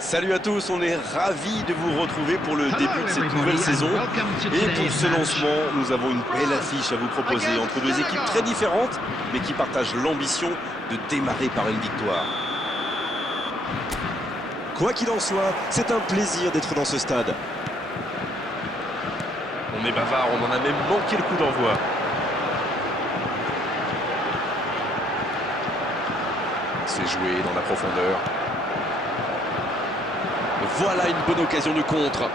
Salut à tous, on est ravis de vous retrouver pour le début de cette nouvelle saison. Et pour ce lancement, nous avons une belle affiche à vous proposer entre deux équipes très différentes, mais qui partagent l'ambition de démarrer par une victoire. Quoi qu'il en soit, c'est un plaisir d'être dans ce stade. On est bavard, on en a même manqué le coup d'envoi. C'est joué dans la profondeur. Voilà une bonne occasion de contre.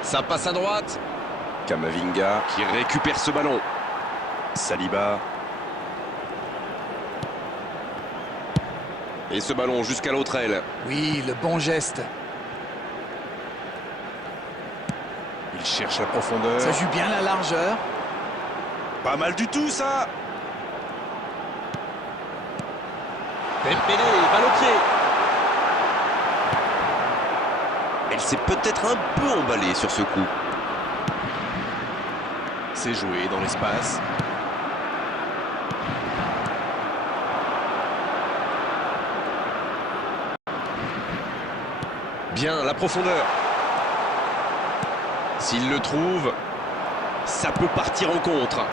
Ça passe à droite. Kamavinga qui récupère ce ballon. Saliba. Et ce ballon jusqu'à l'autre aile. Oui, le bon geste. Il cherche la profondeur. Ça joue bien la largeur. Pas mal du tout ça. Dembélé, balle au pied. Elle s'est peut-être un peu emballée sur ce coup. C'est joué dans l'espace. Bien, la profondeur. S'il le trouve, ça peut partir en contre.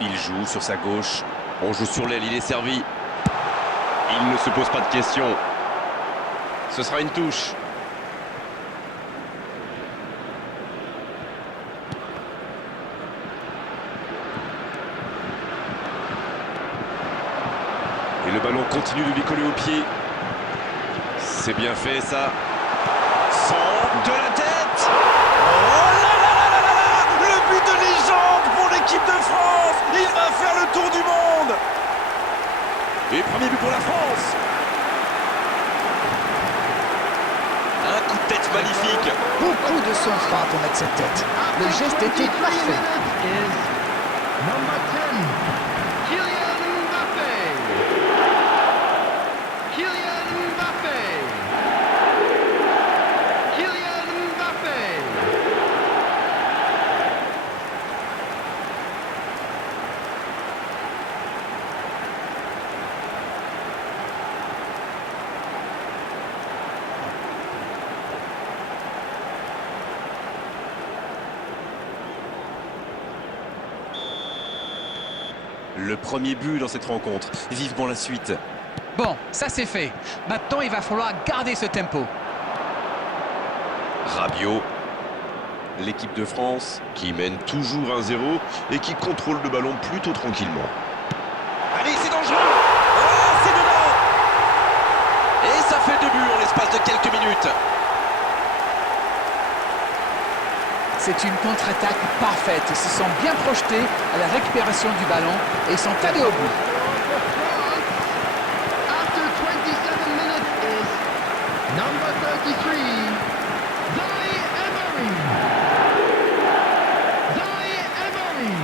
Il joue sur sa gauche. On joue sur l'aile, il est servi. Il ne se pose pas de questions. Ce sera une touche. Et le ballon continue de lui coller au pied. C'est bien fait ça. Centre de la tête. Oh là là là là là là. Le but de légende pour l'équipe de France. Il va faire le tour du monde. Et premier but pour la France. Un coup de tête magnifique. Beaucoup de sang-froid pour mettre cette tête. Le geste était parfait. Le premier but dans cette rencontre. Vivement la suite. Bon, ça c'est fait. Maintenant, il va falloir garder ce tempo. Rabiot. L'équipe de France qui mène toujours 1-0 et qui contrôle le ballon plutôt tranquillement. Allez, c'est dangereux. Oh, c'est dedans. Et ça fait 2 buts en l'espace de quelques minutes. C'est une contre-attaque parfaite. Ils se sont bien projetés à la récupération du ballon et ils sont allés au bout. After 27 minutes is number 33, Zaïre Emery. Zaïre Emery.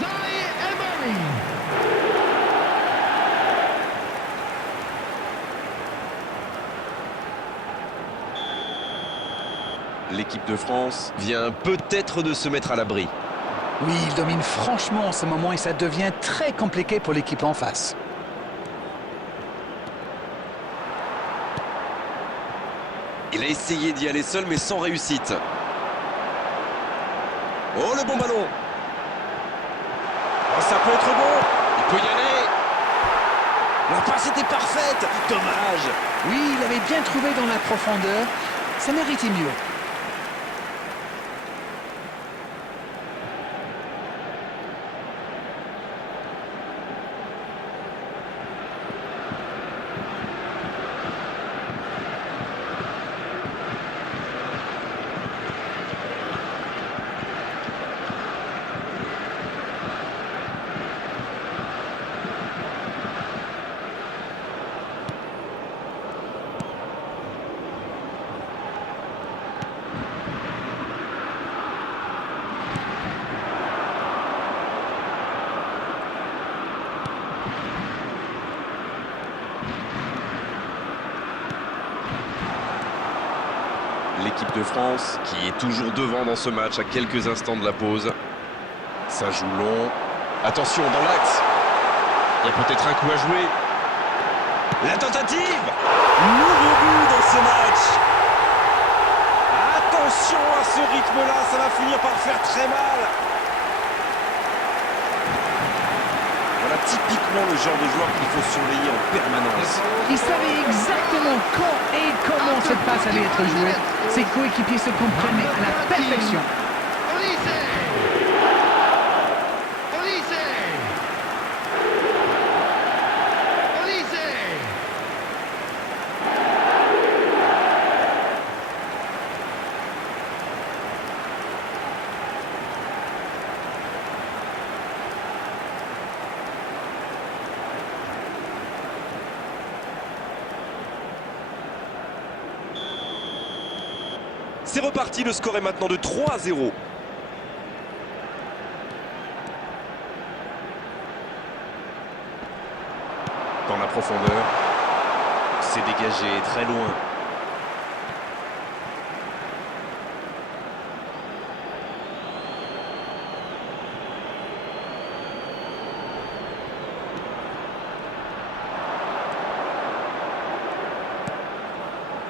Zaïre Emery. L'équipe de France vient peut-être de se mettre à l'abri. Oui, il domine franchement en ce moment et ça devient très compliqué pour l'équipe en face. Il a essayé d'y aller seul mais sans réussite. Oh, le bon ballon. Oh, ça peut être bon. Il peut y aller. La passe était parfaite. Dommage. Oui, il avait bien trouvé dans la profondeur. Ça méritait mieux. L'équipe de France qui est toujours devant dans ce match à quelques instants de la pause. Ça joue long. Attention dans l'axe. Il y a peut-être un coup à jouer. La tentative. Nouveau but dans ce match. Attention à ce rythme-là, ça va finir par faire très mal. Voilà typiquement le genre de joueur qu'il faut surveiller en permanence. Il savait exactement quand et comment cette passe allait être jouée. Ses coéquipiers se comprenaient à la perfection. Olise! Olise! Olise! C'est reparti, le score est maintenant de 3-0. Dans la profondeur. C'est dégagé très loin.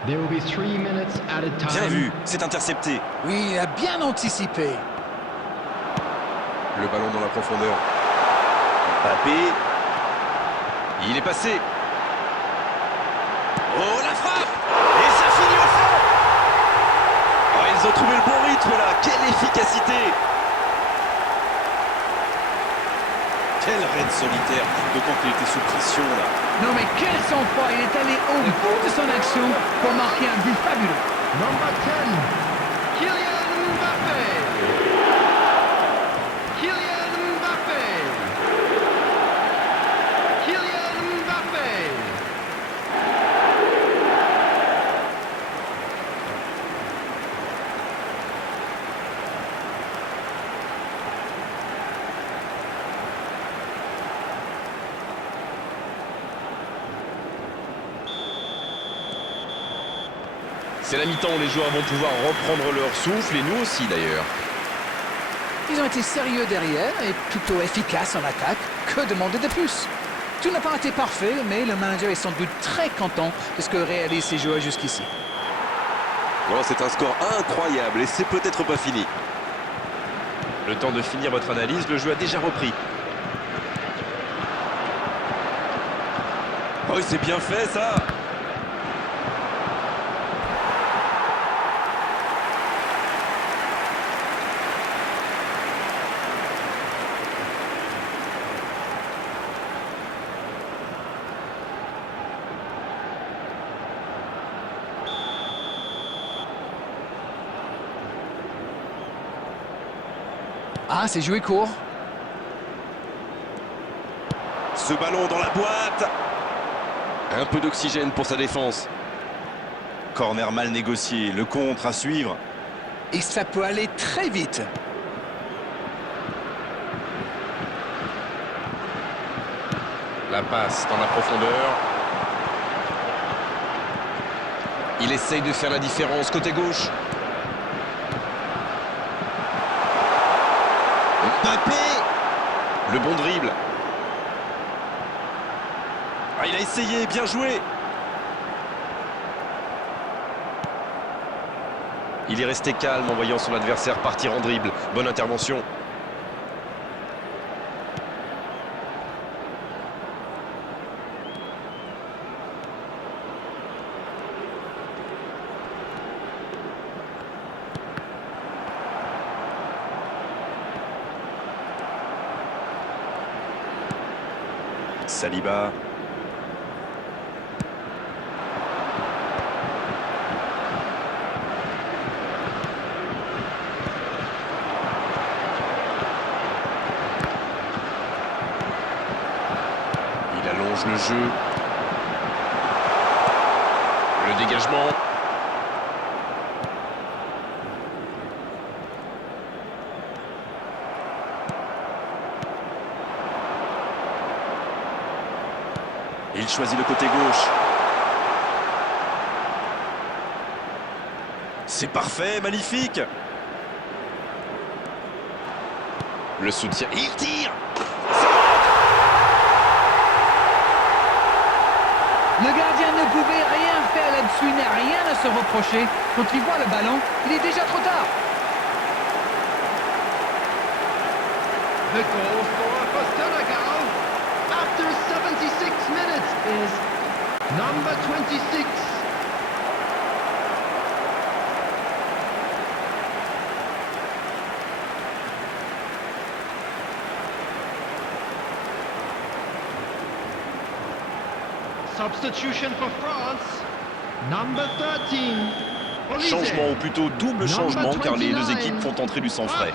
There will be 3 minutes at a Bien time. vu, c'est intercepté. Oui, il a bien anticipé. Le ballon dans la profondeur. Mbappé. Il est passé. Oh, la frappe. Et ça finit au fond. Oh, ils ont trouvé le bon rythme là. Quelle efficacité. Quel raid solitaire, d'autant qu'il était sous pression là. Non mais quel sang-froid, il est allé au bout de son action pour marquer un but fabuleux. Number 10, Kylian Mbappé. Kylian Mbappé. Kylian Mbappé. C'est la mi-temps où les joueurs vont pouvoir reprendre leur souffle et nous aussi d'ailleurs. Ils ont été sérieux derrière et plutôt efficaces en attaque. Que demander de plus? Tout n'a pas été parfait, mais le manager est sans doute très content de ce que réalisent ses joueurs jusqu'ici. Oh, c'est un score incroyable et c'est peut-être pas fini. Le temps de finir votre analyse, le jeu a déjà repris. Oh, c'est bien fait ça. Ah, c'est joué court. Ce ballon dans la boîte. Un peu d'oxygène pour sa défense. Corner mal négocié, le contre à suivre. Et ça peut aller très vite. La passe dans la profondeur. Il essaye de faire la différence côté gauche. Mbappé. Le bon dribble. Ah, il a essayé, bien joué. Il est resté calme en voyant son adversaire partir en dribble. Bonne intervention. Saliba. Il allonge le jeu. Le dégagement. Il choisit le côté gauche. C'est parfait, magnifique. Le soutien. Il tire. Le gardien ne pouvait rien faire là-dessus, il n'a rien à se reprocher. Quand il voit le ballon, il est déjà trop tard. The goal scorer for Senegal after 76 minutes is number 26. Substitution for France, number 13. Olise. Changement, ou plutôt double changement, car les deux équipes font entrer du sang frais.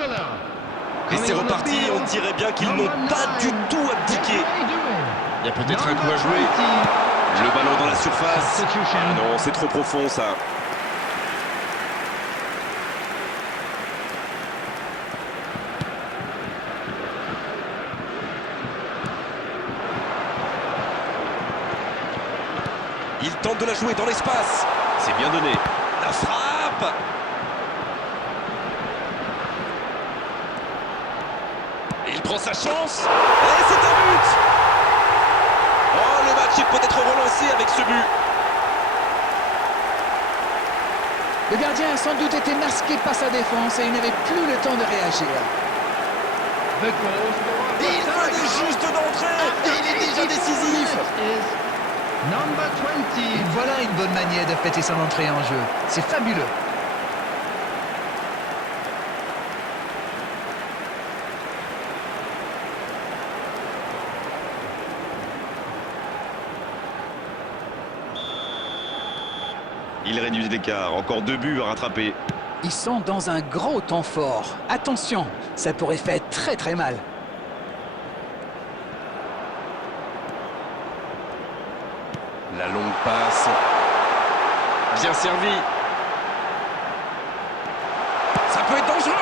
Et c'est reparti, on dirait bien qu'ils n'ont pas du tout abdiqué. Il y a peut-être un coup à jouer. Le ballon dans la surface. Ah non, c'est trop profond ça. Il tente de la jouer dans l'espace. C'est bien donné. La frappe. Il prend sa chance. Et c'est un but. Oh, le match est peut-être relancé avec ce but. Le gardien a sans doute été masqué par sa défense et il n'avait plus le temps de réagir. The goal scorer for Il venait Senegal juste d'entrer. Et il est déjà décisif. is number 20. Voilà une bonne manière de fêter son entrée en jeu. C'est fabuleux. Il réduit l'écart. Encore 2 buts à rattraper. Ils sont dans un gros temps fort. Attention, ça pourrait faire très très mal. La longue passe. Bien servi. Ça peut être dangereux.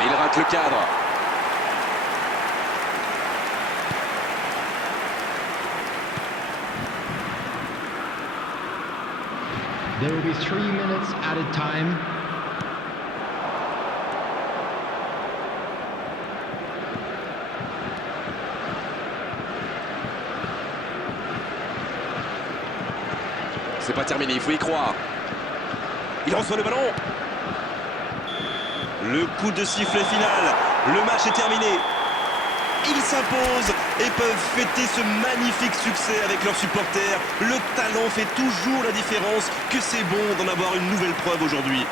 Et il rate le cadre. There will be 3 minutes added time. C'est pas terminé, il faut y croire. Il reçoit le ballon. Le coup de sifflet final. Le match est terminé. Ils s'imposent et peuvent fêter ce magnifique succès avec leurs supporters. Le talent fait toujours la différence. Que c'est bon d'en avoir une nouvelle preuve aujourd'hui.